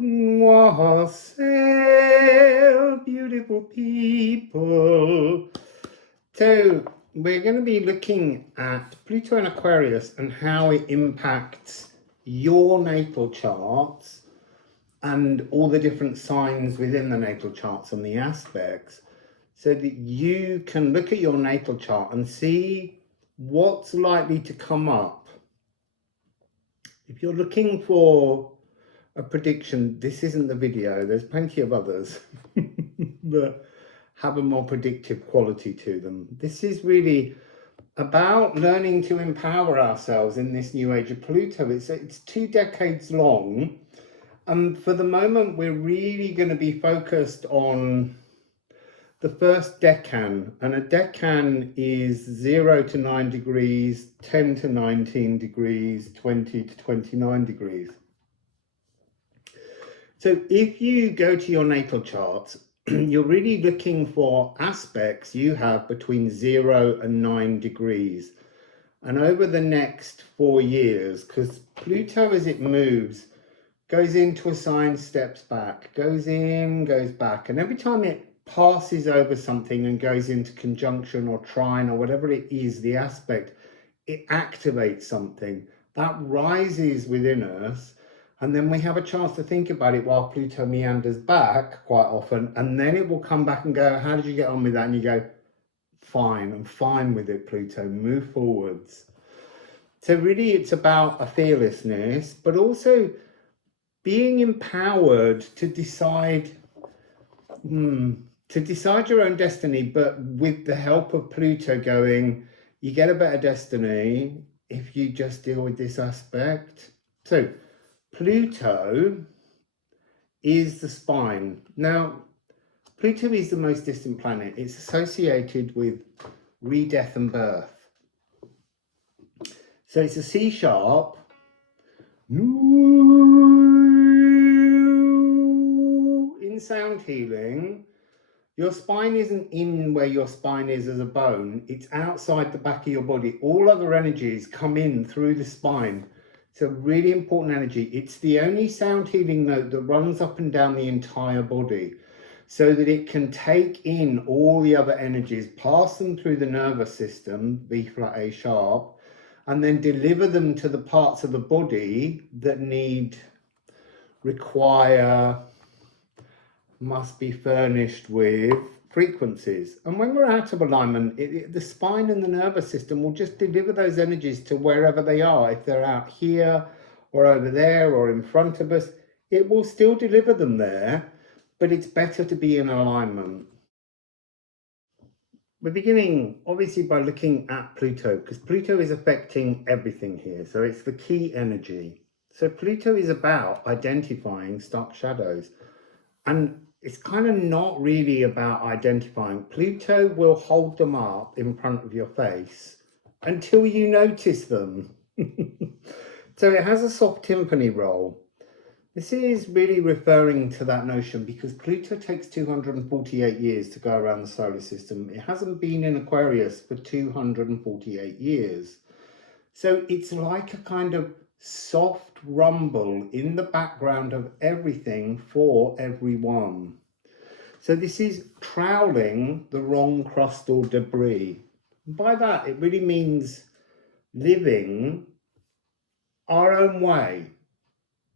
Wassail, beautiful people. So we're going to be looking at Pluto and Aquarius and how it impacts your natal charts and all the different signs within the natal charts and the aspects, so that you can look at your natal chart and see what's likely to come up. If you're looking for a prediction, this isn't the video. There's plenty of others that have a more predictive quality to them. This is really about learning to empower ourselves in this new age of Pluto. It's 2 decades long, and for the moment we're really going to be focused on the first decan, and a decan is 0 to 9 degrees, 10 to 19 degrees, 20 to 29 degrees. So if you go to your natal chart, you're really looking for aspects you have between 0 and 9 degrees. And over the next 4 years, because Pluto, as it moves, goes into a sign, steps back, goes in, goes back, and every time it passes over something and goes into conjunction or trine or whatever it is, the aspect, it activates something that rises within us, and then we have a chance to think about it while Pluto meanders back quite often, and then it will come back and go, how did you get on with that? And you go, fine, I'm fine with it, Pluto, move forwards. So really it's about a fearlessness, but also being empowered to decide your own destiny, but with the help of Pluto going, you get a better destiny if you just deal with this aspect. So Pluto is the spine. Now, Pluto is the most distant planet. It's associated with re-death and birth. So it's a C sharp. In sound healing, your spine isn't in where your spine is as a bone. It's outside the back of your body. All other energies come in through the spine. It's a really important energy. It's the only sound healing note that runs up and down the entire body, so that it can take in all the other energies, pass them through the nervous system, B flat A sharp, and then deliver them to the parts of the body that must be furnished with frequencies. And when we're out of alignment, the spine and the nervous system will just deliver those energies to wherever they are. If they're out here or over there or in front of us, it will still deliver them there, but it's better to be in alignment. We're beginning obviously by looking at Pluto, because Pluto is affecting everything here. So it's the key energy. So Pluto is about identifying stark shadows, and it's kind of not really about identifying. Pluto will hold them up in front of your face until you notice them. So it has a soft timpani role. This is really referring to that notion because Pluto takes 248 years to go around the solar system. It hasn't been in Aquarius for 248 years. So it's like a kind of soft rumble in the background of everything for everyone. So this is troweling the wrong crust or debris. By that, it really means living our own way,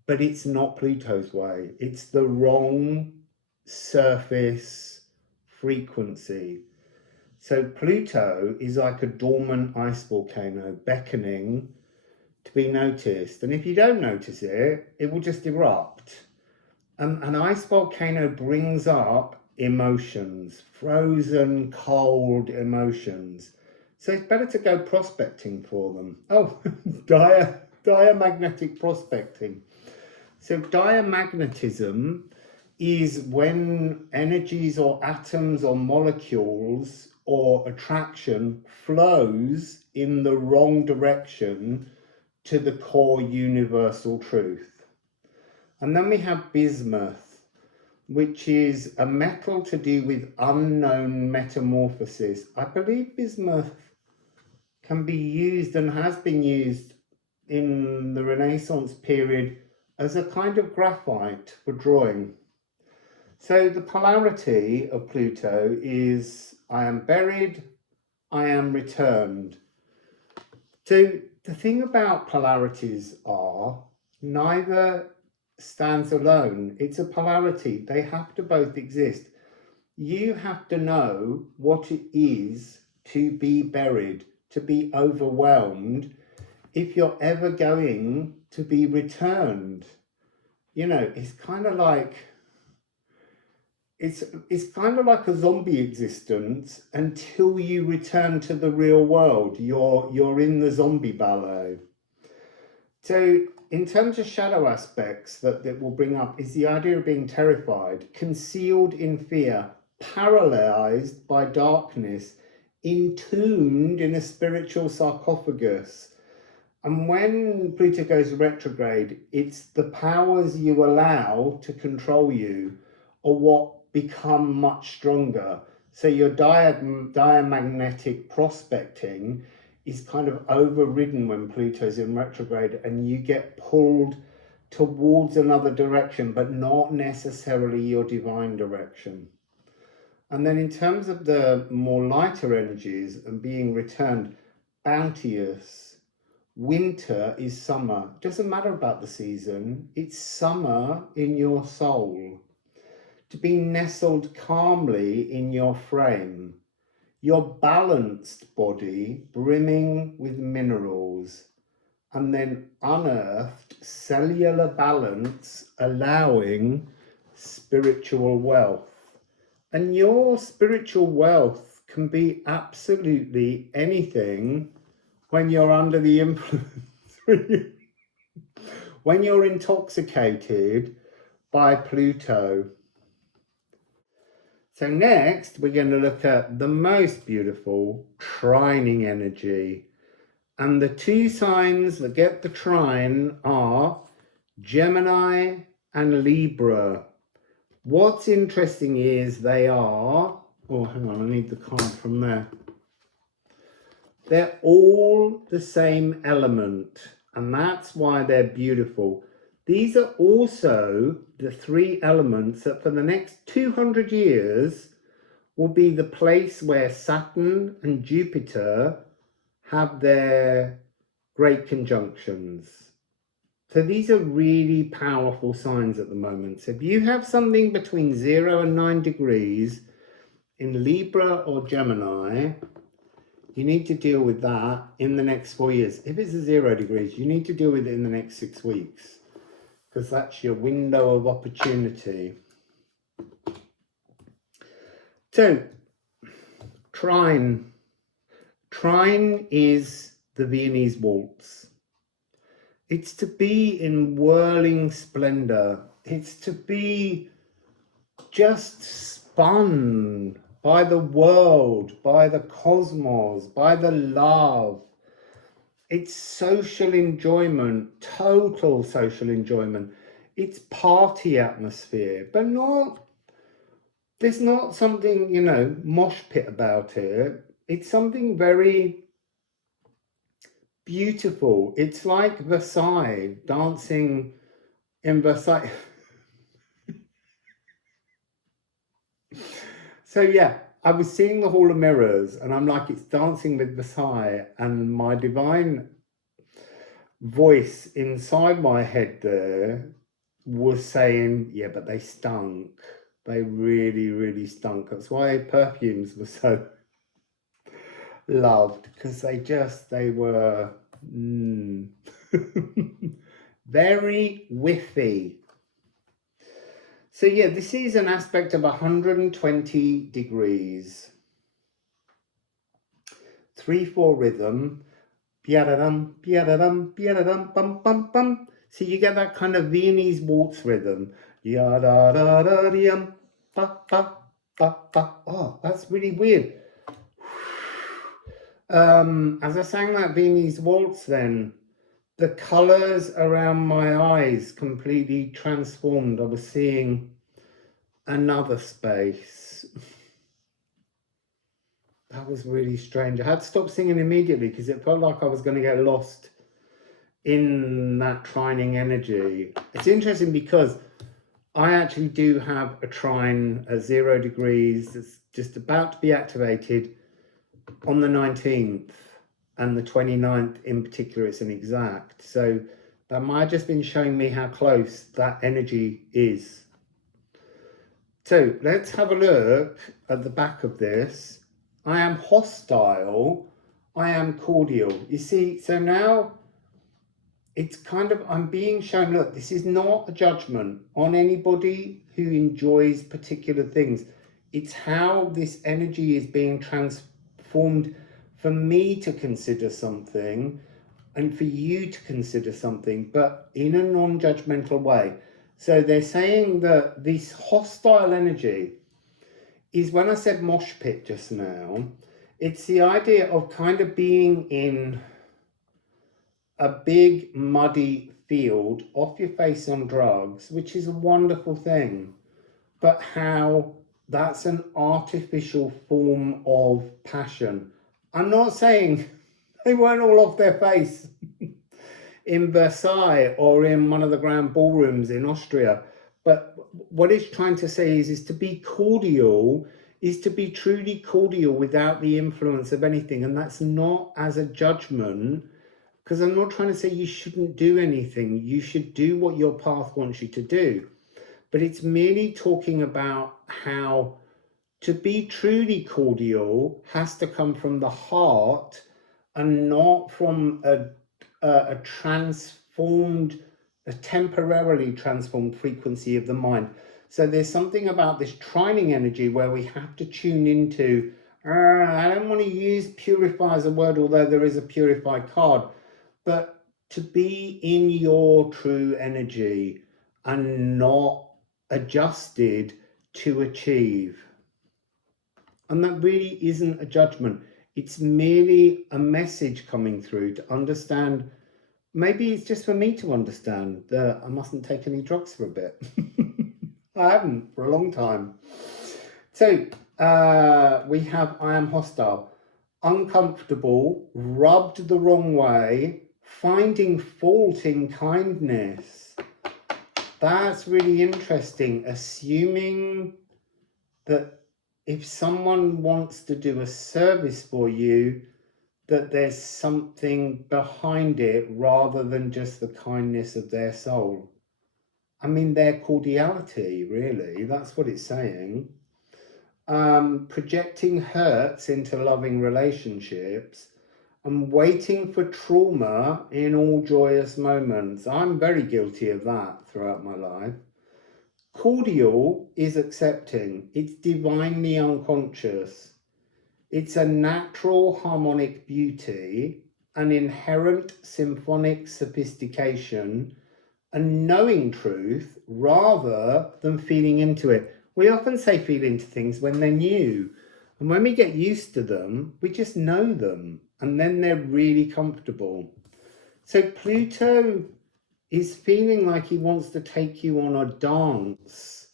but it's not Pluto's way. It's the wrong surface frequency. So Pluto is like a dormant ice volcano beckoning to be noticed. And if you don't notice it, it will just erupt. An ice volcano brings up emotions, frozen, cold emotions. So it's better to go prospecting for them. Oh, diamagnetic prospecting. So diamagnetism is when energies or atoms or molecules or attraction flows in the wrong direction to the core universal truth. And then we have bismuth, which is a metal to do with unknown metamorphosis. I believe bismuth can be used and has been used in the Renaissance period as a kind of graphite for drawing. So the polarity of Pluto is I am buried, I am returned. So the thing about polarities are neither stands alone. It's a polarity. They have to both exist. You have to know what it is to be buried, to be overwhelmed, if you're ever going to be returned. You know, it's kind of like it's kind of like a zombie existence until you return to the real world. You're in the zombie ballet. So in terms of shadow aspects that will bring up is the idea of being terrified, concealed in fear, paralyzed by darkness, entombed in a spiritual sarcophagus. And when Pluto goes retrograde, it's the powers you allow to control you or what become much stronger. So your diamagnetic prospecting is kind of overridden when Pluto's in retrograde, and you get pulled towards another direction, but not necessarily your divine direction. And then in terms of the more lighter energies and being returned, bounteous, winter is summer. Doesn't matter about the season, it's summer in your soul. To be nestled calmly in your frame, your balanced body brimming with minerals, and then unearthed cellular balance allowing spiritual wealth. And your spiritual wealth can be absolutely anything when you're under the influence, when you're intoxicated by Pluto. So next, we're going to look at the most beautiful trining energy. And the two signs that get the trine are Gemini and Libra. What's interesting is they are, oh, hang on, I need the card from there. They're all the same element, and that's why they're beautiful. These are also the three elements that for the next 200 years will be the place where Saturn and Jupiter have their great conjunctions. So these are really powerful signs at the moment. So if you have something between 0 and 9 degrees in Libra or Gemini, you need to deal with that in the next 4 years. If it's 0 degrees, you need to deal with it in the next 6 weeks, because that's your window of opportunity. So, trine. Trine is the Viennese waltz. It's to be in whirling splendor. It's to be just spun by the world, by the cosmos, by the love. It's social enjoyment, total social enjoyment. It's party atmosphere, but there's not something, you know, mosh pit about it. It's something very beautiful. It's like Versailles, dancing in Versailles. So yeah, I was seeing the Hall of Mirrors and I'm like, it's dancing with Versailles, and my divine voice inside my head there was saying, yeah, but they stunk. They really, really stunk. That's why perfumes were so loved, because they were very whiffy. So yeah, this is an aspect of 120 degrees. 3/4 rhythm. Piadadum, piadadum, piadadum, bum, bum, bum. So you get that kind of Viennese waltz rhythm. Yadadadadiyum, ba, ba, ba, ba. Oh, that's really weird. As I sang that Viennese waltz then, the colours around my eyes completely transformed. I was seeing another space. That was really strange. I had to stop singing immediately because it felt like I was going to get lost in that trining energy. It's interesting because I actually do have a trine at 0 degrees that's just about to be activated on the 19th, and the 29th in particular, it's an exact. So that might have just been showing me how close that energy is. So let's have a look at the back of this. I am hostile, I am cordial. You see, so now it's kind of, I'm being shown, look, this is not a judgment on anybody who enjoys particular things. It's how this energy is being transformed for me to consider something and for you to consider something, but in a non-judgmental way. So they're saying that this hostile energy is, when I said mosh pit just now, it's the idea of kind of being in a big muddy field off your face on drugs, which is a wonderful thing, but how that's an artificial form of passion. I'm not saying they weren't all off their face in Versailles or in one of the grand ballrooms in Austria, but what it's trying to say is to be cordial is to be truly cordial without the influence of anything. And that's not as a judgment, because I'm not trying to say you shouldn't do anything. You should do what your path wants you to do. But it's merely talking about how to be truly cordial has to come from the heart and not from a transformed, a temporarily transformed frequency of the mind. So there's something about this trining energy where we have to tune into, I don't want to use purify as a word, although there is a purify card, but to be in your true energy and not adjusted to achieve. And that really isn't a judgment. It's merely a message coming through to understand. Maybe it's just for me to understand that I mustn't take any drugs for a bit. I haven't for a long time. So we have I am hostile, uncomfortable, rubbed the wrong way, finding fault in kindness. That's really interesting. Assuming that if someone wants to do a service for you, that there's something behind it rather than just the kindness of their soul. I mean, their cordiality, really, that's what it's saying. Projecting hurts into loving relationships and waiting for trauma in all joyous moments. I'm very guilty of that throughout my life. Cordial is accepting. It's divinely unconscious. It's a natural harmonic beauty, an inherent symphonic sophistication, and knowing truth rather than feeling into it. We often say feel into things when they're new. And when we get used to them, we just know them. And then they're really comfortable. So Pluto is feeling like he wants to take you on a dance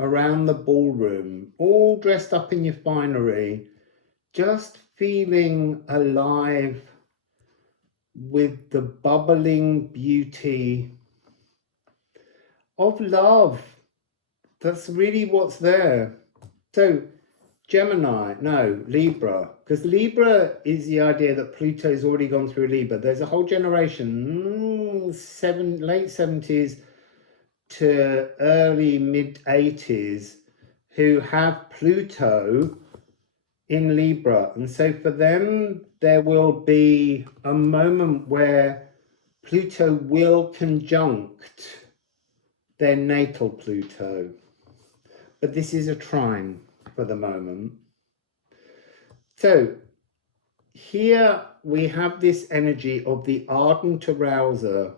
around the ballroom, all dressed up in your finery, just feeling alive with the bubbling beauty of love. That's really what's there. So Gemini, no, Libra, because Libra is the idea that Pluto's already gone through Libra. There's a whole generation, late 70s to early mid 80s, who have Pluto in Libra. And so for them, there will be a moment where Pluto will conjunct their natal Pluto. But this is a trine for the moment. So here we have this energy of the ardent arouser.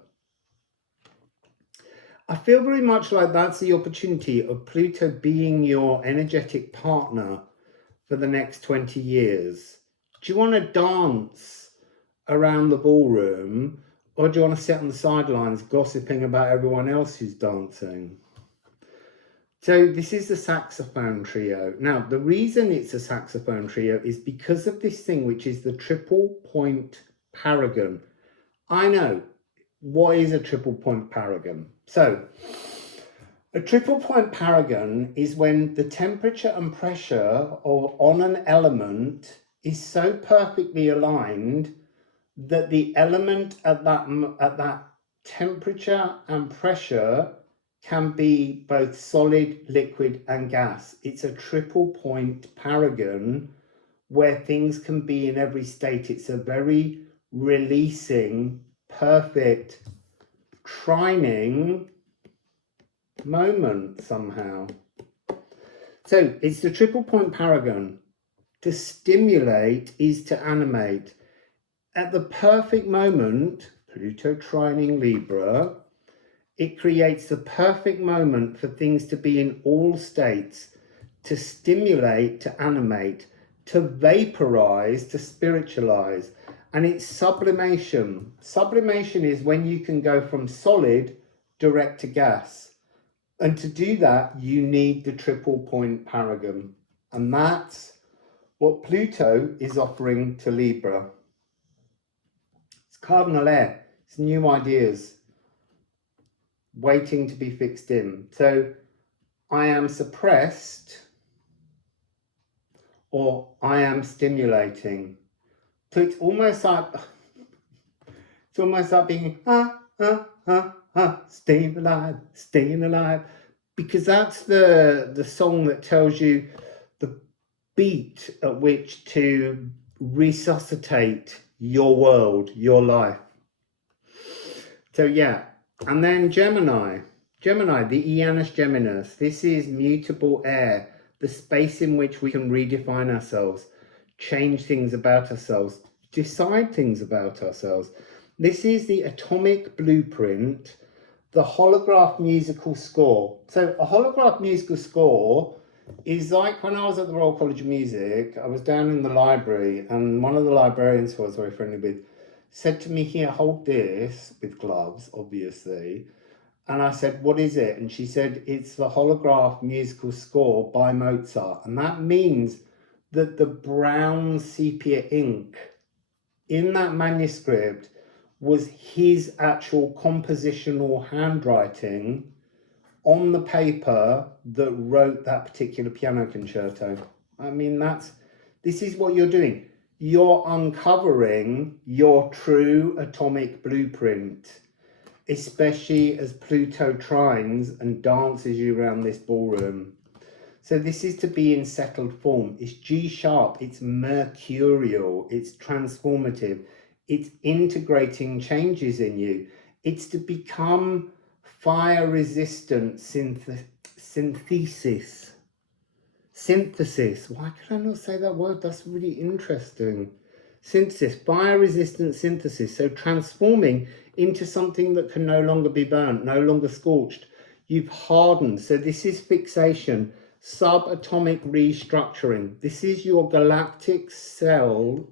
I feel very much like that's the opportunity of Pluto being your energetic partner for the next 20 years. Do you want to dance around the ballroom, or do you want to sit on the sidelines gossiping about everyone else who's dancing? So this is the saxophone trio. Now, the reason it's a saxophone trio is because of this thing, which is the triple point paragon. I know what is a triple point paragon? So a triple point paragon is when the temperature and pressure on an element is so perfectly aligned that the element at that temperature and pressure can be both solid, liquid, and gas. It's a triple point paragon where things can be in every state. It's a very releasing, perfect, trining moment somehow. So it's the triple point paragon. To stimulate is to animate. At the perfect moment, Pluto trining Libra, it creates the perfect moment for things to be in all states, to stimulate, to animate, to vaporize, to spiritualize. And it's sublimation. Sublimation is when you can go from solid direct to gas. And to do that, you need the triple point paragon. And that's what Pluto is offering to Libra. It's cardinal air. It's new ideas waiting to be fixed in. So I am suppressed or I am stimulating. So it's almost like being staying alive, because that's the song that tells you the beat at which to resuscitate your world, your life. So yeah, and then Gemini, the Eanus Geminis. This is mutable air, the space in which we can redefine ourselves, change things about ourselves, decide things about ourselves. This is the atomic blueprint, the holograph musical score. So a holograph musical score is like when I was at the Royal College of Music, I was down in the library and one of the librarians who I was very friendly with said to me, here, hold this, with gloves, obviously. And I said, what is it? And she said, it's the holograph musical score by Mozart. And that means that the brown sepia ink in that manuscript was his actual compositional handwriting on the paper that wrote that particular piano concerto. I mean, this is what you're doing. You're uncovering your true atomic blueprint, especially as Pluto trines and dances you around this ballroom. So this is to be in settled form. It's G sharp, it's mercurial, it's transformative, it's integrating changes in you. It's to become fire resistant synthesis. Why can I not say that word? That's really interesting. Synthesis, fire resistant synthesis. So transforming into something that can no longer be burnt, no longer scorched. You've hardened. So this is fixation, subatomic restructuring. This is your galactic cell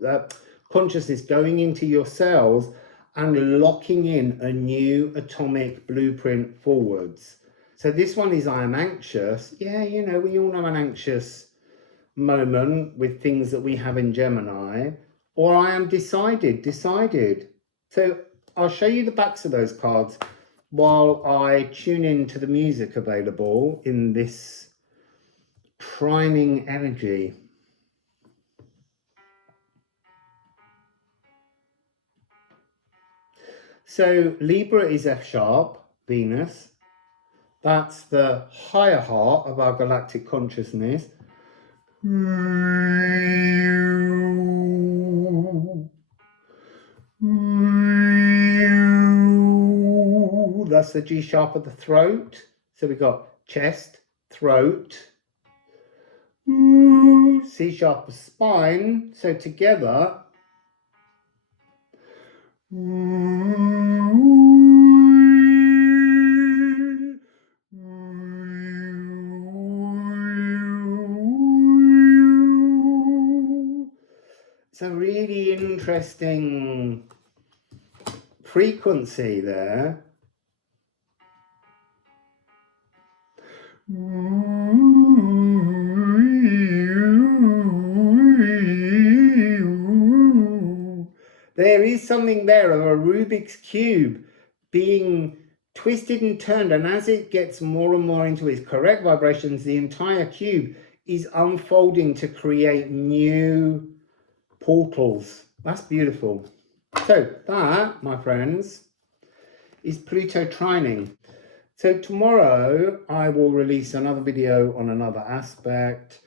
consciousness going into your cells and locking in a new atomic blueprint forwards. So this one is I am anxious. Yeah, you know, we all know an anxious moment with things that we have in Gemini. Or I am decided. So I'll show you the backs of those cards while I tune in to the music available in this trining energy. So Libra is F sharp, Venus. That's the higher heart of our galactic consciousness. That's the G sharp of the throat. So we've got chest, throat, C sharp of spine. So together, it's a really interesting frequency there. There is something there of a Rubik's Cube being twisted and turned, and as it gets more and more into its correct vibrations, the entire cube is unfolding to create new portals. That's beautiful. So that, my friends, is Pluto trining. So tomorrow I will release another video on another aspect.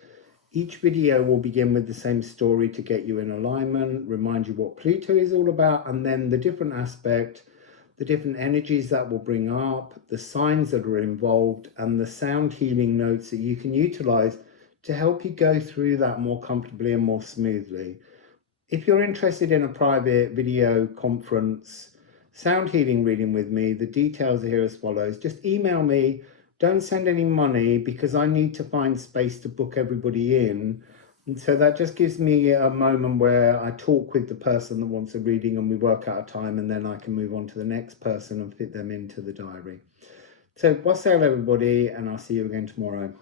Each video will begin with the same story to get you in alignment, remind you what Pluto is all about, and then the different aspect, the different energies that will bring up, the signs that are involved, and the sound healing notes that you can utilize to help you go through that more comfortably and more smoothly. If you're interested in a private video conference sound healing reading with me, the details are here as follows. Just email me. Don't send any money because I need to find space to book everybody in. And so that just gives me a moment where I talk with the person that wants a reading and we work out a time, and then I can move on to the next person and fit them into the diary. So wassail everybody, and I'll see you again tomorrow.